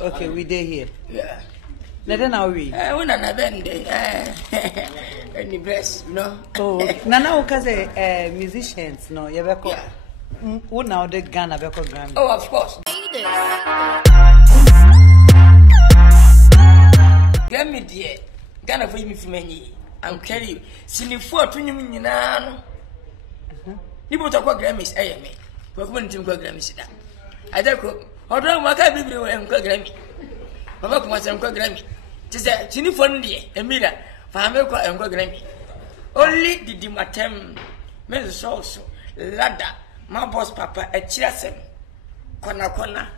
Okay, we day here. Yeah. Now we. We na bende. Any bless, you know. Oh, Nana okaze musicians no. You beko. Who now the Ghana beko Grammy? Oh, of course. Grammy dear. Ghana for me from any. I'm telling you. Sinifo tunyum nyina no. Nibo takwa Grammys me. Kwa kuma ntim kwa Grammys da. Adako. Odo maka bibiri we kwa Grammy. Baba kuma se kwa Grammy. Tise sinifo ndie Emira fa me kwa Grammy. Only did matem men so lada my boss papa e chiasem kona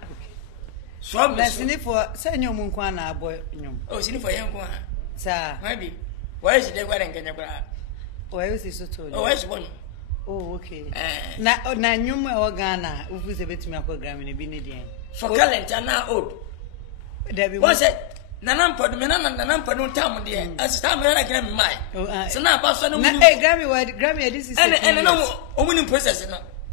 so me sinifo se nyom nkwa na abo nyom. Oh sinifo yen kwa sa maybe why is they gwara nkenya kwa why is it so told? Oh why is one? Oh okay. Na nyom e o Ghana ufu se betumi akwa Grammy ne bi ne den for talent na old there be one say Nanampo, Nanampo, no time there. As time I Grammy, my. So now, Pastor, no Grammy, this is and no winning process.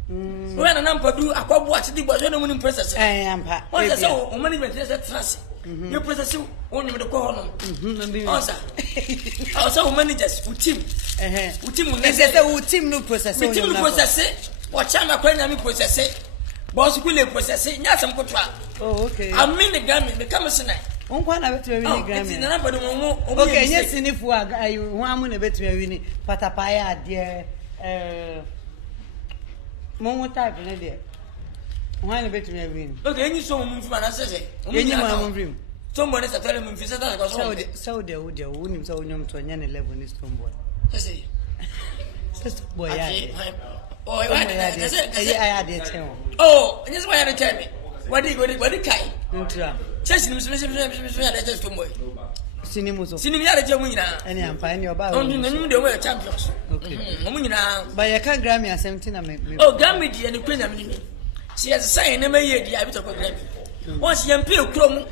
When a number do a cop watch the was no winning process. I am. What is so many trust? You process only with the corner. Also, managers with team. With team no process. With team process. What China Queen process it. Boss will process it. Yes, I'm good. Oh, okay. I mean the Grammy becomes a night. Unkwana betwe wini Grammy. Okay, yes sinifu ayi wamu ne betwe wini patapaya ade momo type ne de. Wan betwe wini. Okay, enyi so mu mfima na sese. Enyi ma mu mfim. Somebody sa tell mu mfisa ta ko so. So de unim so onyom to nya ne level ni Stonebwoy. Sese. Stonebwoy ya. Oh, I de chen. Oh, enyi so ya de chen me. What do kai? Ntra. Chesi ni ya de Stonebwoy. Sinimuzo. Sinimu ya de mu nyina. Eni amfani oba. On nyum de we champions. Okay. Mu nyina. Ba ye kan Grammy a 17 na me. Oh, Grammy di eni kwenya me ni. Si as sign na me ye di abi to ko Grammy. Once ye mpe ekrom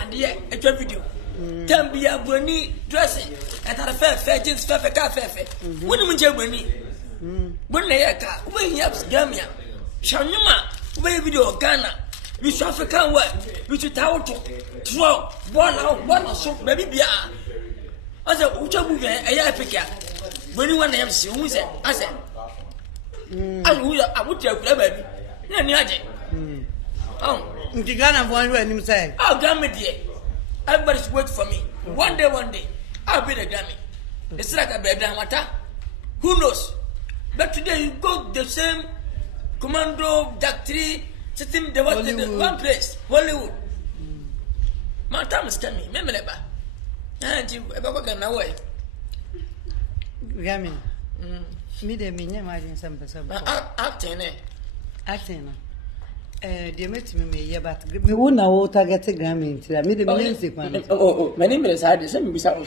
ade etwa video. Tambia boni dressing. Etara fe jeans fe ka fe. Woni mu nje boni. Boni ye ka. Wo hia Grammy a. Shanyuma. We video Ghana, we South African work, we should tell to throw one so baby bia. I said, Uchabu, a picker. When you want to have seen who said, I said, I would tell baby. Oh, the Ghana one when him say, oh, Grammy dear, everybody's wait for me. One day, I'll be the Grammy. It's like a baby matter. Who knows? But today you go the same. Commando, Jack 3, sitting the one place, Hollywood. My time is coming, remember that. And you ever got away. Grammy. Me, they mean, imagine some person. Acting. They met me, but we won't know to get a Grammy until I made a music one. Oh, my name is Hadi, send me some.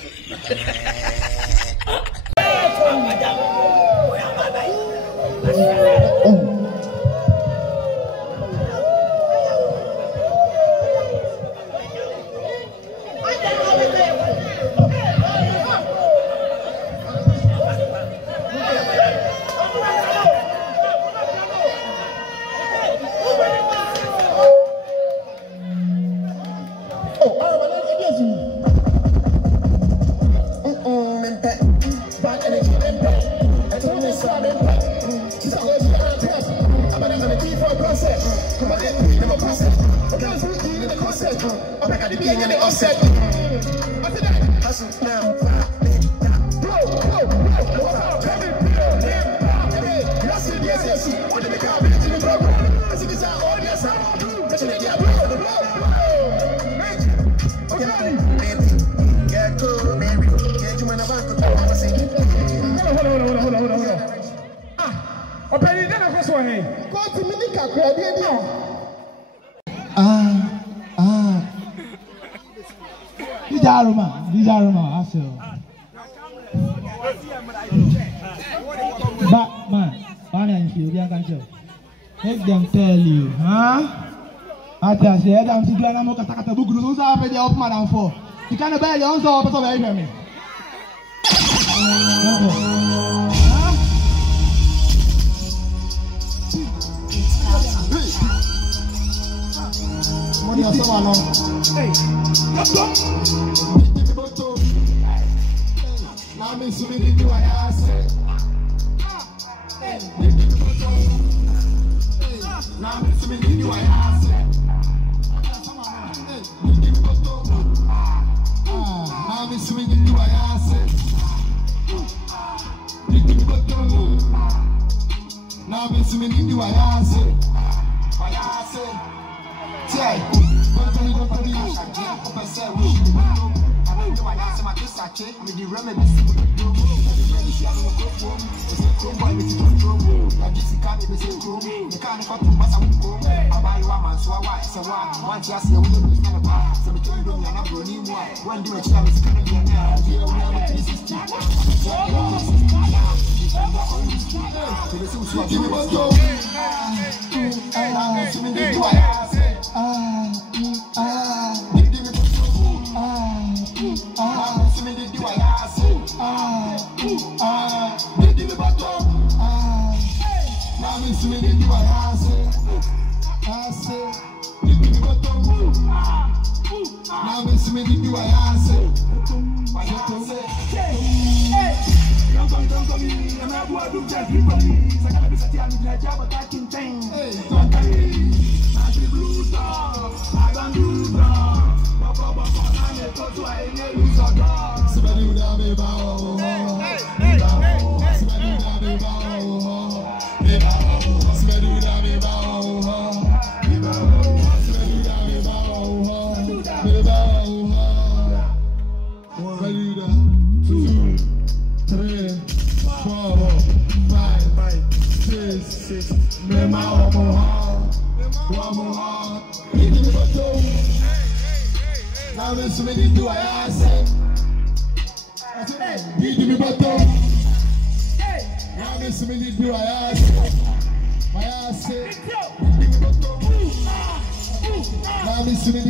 Dijaruma, I feel. Batman, and you, they can make them tell you, huh? I tell you, I'm sick and I'm not a book. Who's up at the old madam for? You can't buy your own soul, but over me. What do you say, Wano? Hey, let's go. Now I'm assuming you do what I say. Now I'm assuming you do what I say. Now I'm assuming you do what I say. Now I'm assuming you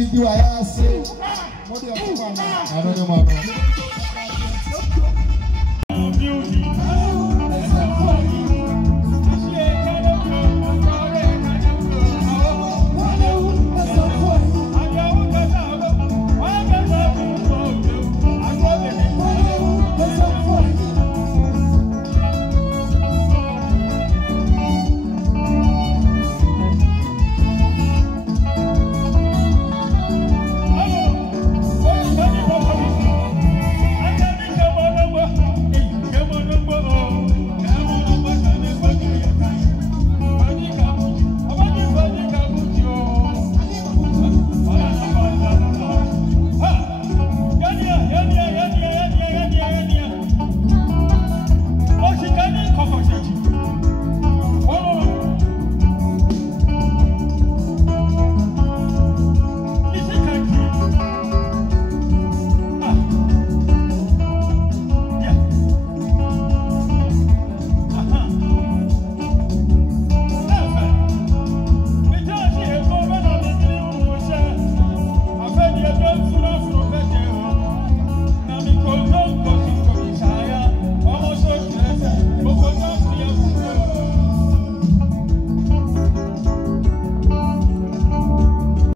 do what I say. Say, I don't know.